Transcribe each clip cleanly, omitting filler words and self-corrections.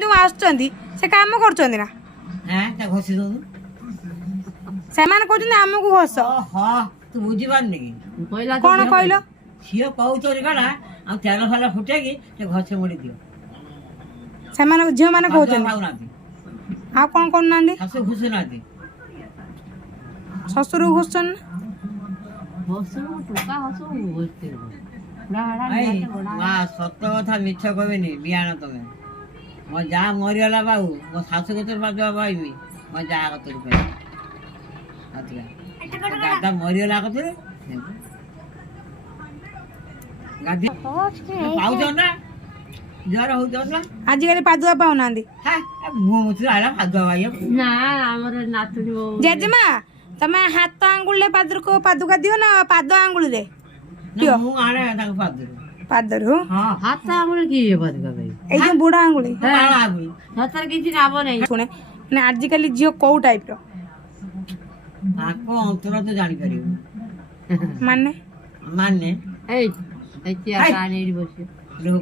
जो आसुचंदी से काम करचंदी ना हां ता घोसी दो से माने कहउछन हमकु घोस हां तू बुझी पारनी की କହିଲା कोन कहलो झियो कहउतोरी गला आ तेल फल फुटे की से घोसे मुड़ी दियो से माने झियो माने कहउछन खाऊ ना आ कोन कोन नांदी शाशु घुसु ना दे ससुर घुसचन ବସୁ ଟୋକା ହସୁ ବସତେ आई मा सत कथा मिछ कहबेनी बियान तमे मो जा मरिगला बाबू मो शाशु कतर बाजवा पाइबी मो जा कतर पे आतिया दादा मरिगला कतर गादी पाउछ ना जर हो जला आजिकली पादुआ पाउ नांदी हां मो मुछ आला पादवा भाई ନା ଆମର ନାତୁଣୀ ବୋହୂ जेजेमा तमे हाथ आंगुल पादर को पादुका दियो ना पाद आंगुल दे ना मु आने ता पादर पादर हो हां ହାତ ଆଙ୍ଗୁଳି କିଏ ବଦକା ଭାଇ ए जो बुढ़ा आंगुल आला आगु ସତରେ କିଛି ଲାଭ ନାହିଁ सुने ने आजिकली झियो कोउ टाइप रो आको अंतर तो जानि परियो माने माने ଏଇ ଏଠି ଆକା ନେଇକି ବସି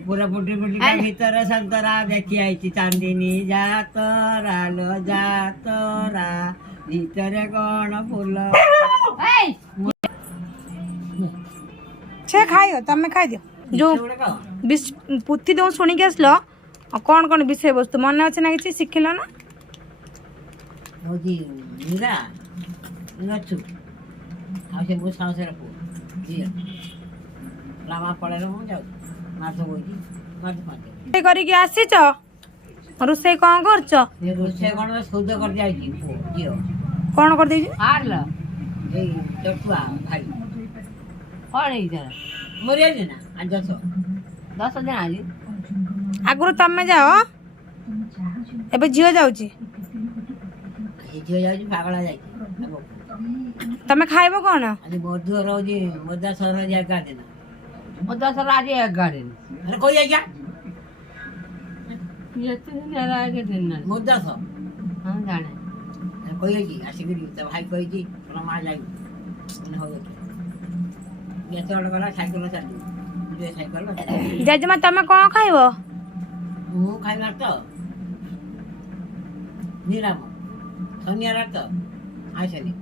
पूरा पुटी पुटी का भीतर संतरा देखी आई चांदनी जातरा लो जातरा भीतर कौन फूल छे खाइयो तमे खाइ दियो जो बिस पुथी दो सुनी के आसलो कौन कौन विषय वस्तु मन अच्छे ना किसी शिखिल ना होजी मीरा नचु आसे मु साउसे रखो जी लामा पड़े रो मु जाऊ मार तो होई मार तो पाते करी के आसी छ रुसे कौन करछ ये रोसे कौन शुद्ध कर जाई जी जियो कौन कर देजी ହାରିଲ ए जटुआ भाई କ'ଣ ହେଇଥିଲା मरिया जी ना आज 10 ଦିନ ଆଜି आगुर तमे जाओ एबे झियो जाउची ये जियो जाई पागला जाई तमे खाइबो कोन आज मधु रोजी मदा सर जागा देना ମୋ ଦଶରା ଆଜି 11 अरे कोई आई क्या ଏତେ ଦିନ ହେଲା ଆଗେ ଦିନ ନାହିଁ मुद्दा सो ହଁ ଜାଣେ कोई आई आसी करी तो भाई कोई जी ना मार लाई न हो गया ये तो वाला साइकिल चल ये साइकिल जेजेमा तमे कौन खाइबो मु खाइबा तो निराम सोनिया रात आइसनी